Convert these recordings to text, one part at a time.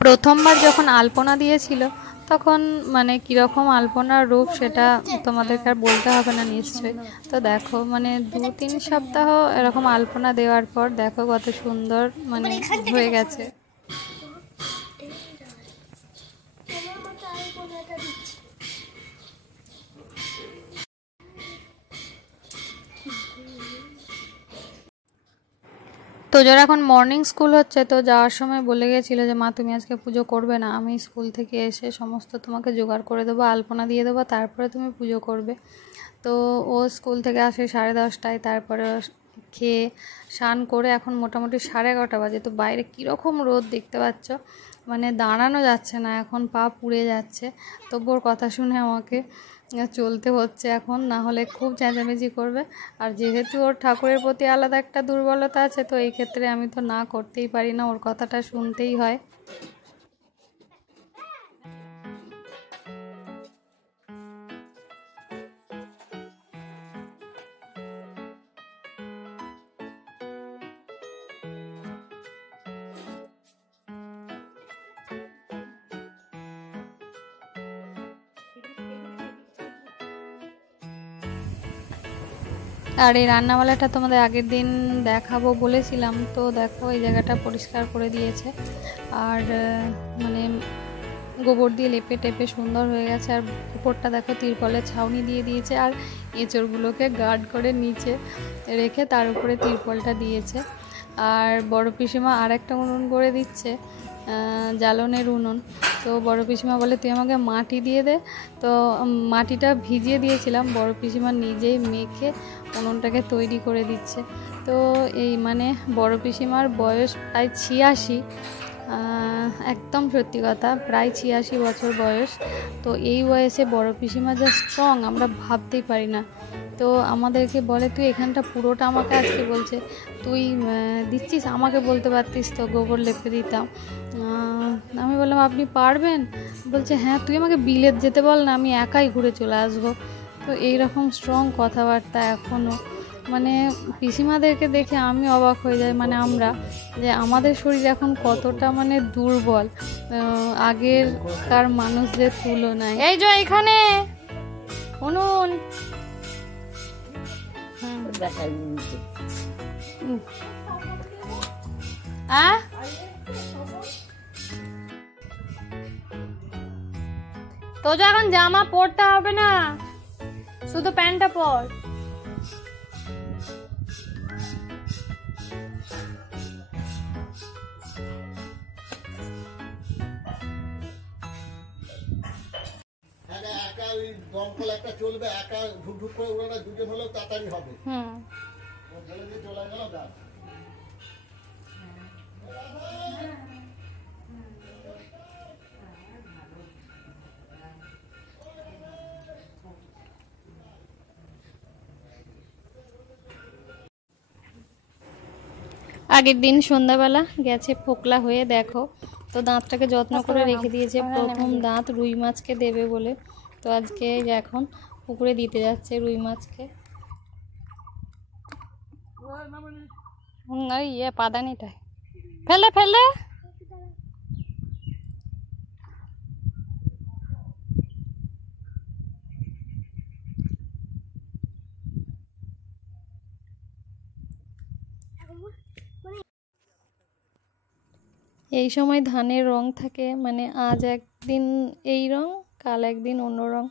প্রথমবার যখন আলপনা দিয়েছিল তখন মানে কীরকম আলপনার রূপ সেটা তোমাদেরকে আর বলতে হবে না নিশ্চয়ই। তো দেখো মানে 2-3 সপ্তাহ এরকম আলপনা দেওয়ার পর দেখো কত সুন্দর মানে হয়ে গেছে। তোজোর এখন মর্নিং স্কুল হচ্ছে, তো যাওয়ার সময় বলে গেছিলো যে মা তুমি আজকে পুজো করবে না, আমি স্কুল থেকে এসে সমস্ত তোমাকে জোগাড় করে দেবো, আলপনা দিয়ে দেবো, তারপরে তুমি পুজো করবে। তো ও স্কুল থেকে আসে 10:30টায়, তারপরে খেয়ে স্নান করে এখন মোটামুটি 11:30 বাজে। তো বাইরে কীরকম রোদ দেখতে পাচ্ছ, মানে দাঁড়ানো যাচ্ছে না, এখন পা পুড়ে যাচ্ছে। তবু ওর কথা শুনে আমাকে চলতে হচ্ছে এখন, না হলে খুব চেঁচামেচি করবে। আর যেহেতু ওর ঠাকুরের প্রতি আলাদা একটা দুর্বলতা আছে, তো এই ক্ষেত্রে আমি তো না করতেই পারি না, ওর কথাটা শুনতেই হয়। আর এই রান্নাওয়ালাটা তোমাদের আগের দিন দেখাবো বলেছিলাম, তো দেখো এই জায়গাটা পরিষ্কার করে দিয়েছে, আর মানে গোবর দিয়ে লেপে টেপে সুন্দর হয়ে গেছে। আর উপরটা দেখো তিরপলের ছাউনি দিয়ে দিয়েছে, আর এঁচড়গুলোকে গার্ড করে নিচে রেখে তার উপরে তিরপলটা দিয়েছে। আর বড় পিসিমা আর একটা উনুন করে দিচ্ছে, জ্বালনের উনুন। তো বড় পিসিমা বলে তুই আমাকে মাটি দিয়ে দে। তো মাটিটা ভিজিয়ে দিয়েছিলাম, বড় পিসিমা নিজেই মেখে উনুনটাকে তৈরি করে দিচ্ছে। তো এই মানে বড় পিসিমার বয়স প্রায় 86, একদম সত্যি কথা, প্রায় 86 বছর বয়স। তো এই বয়সে বড় পিসিমা যা স্ট্রং আমরা ভাবতেই পারি না। তো আমাদেরকে বলে তুই এখানটা পুরোটা আমাকে আজকে বলছে তুই দিচ্ছিস, আমাকে বলতে পারতিস তো গোবর লেপে দিতাম। আমি বললাম আপনি পারবেন? বলছে হ্যাঁ তুই আমাকে বিলেত যেতে বল না, আমি একাই ঘুরে চলে আসবো। তো এইরকম স্ট্রং কথাবার্তা এখনও, মানে পিসিমাদেরকে দেখে আমি অবাক হয়ে যাই, মানে আমরা যে আমাদের শরীর এখন কতটা মানে দুর্বল আগেরকার মানুষদের তুলনায়। এই যে এখানে শুনুন, তো যখন জামা পরতে হবে না, শুধু প্যান্টটা পর। দমকল একটা চলবে, একা ঢুকঢুক করে উড়ানো, দুজন হলেও তাড়াতাড়ি হবে। বলে দিয়ে চলে গেল গাছ। আগের দিন সন্ধ্যাবেলা গেছে ফোকলা হয়ে, দেখো তো দাঁতটাকে যত্ন করে রেখে দিয়েছে, প্রথম দাঁত রুই মাছকে দেবে বলে। তো আজকে এখন পুকুরে দিতে যাচ্ছে রুই মাছকে। ইয়ে পাদানিটায় ফেলে ফেলে এই সময় ধানের রং থাকে, মানে আজ একদিন এই রং, কাল একদিন অন্য রং।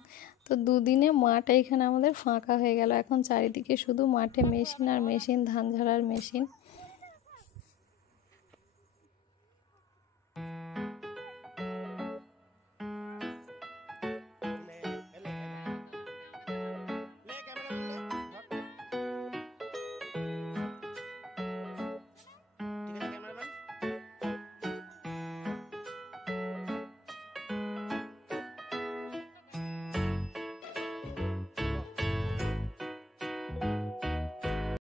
তো দুদিনে মাঠ এখানে আমাদের ফাঁকা হয়ে গেল, এখন চারিদিকে শুধু মাঠে মেশিন আর মেশিন, ধান ঝাড়ার মেশিন।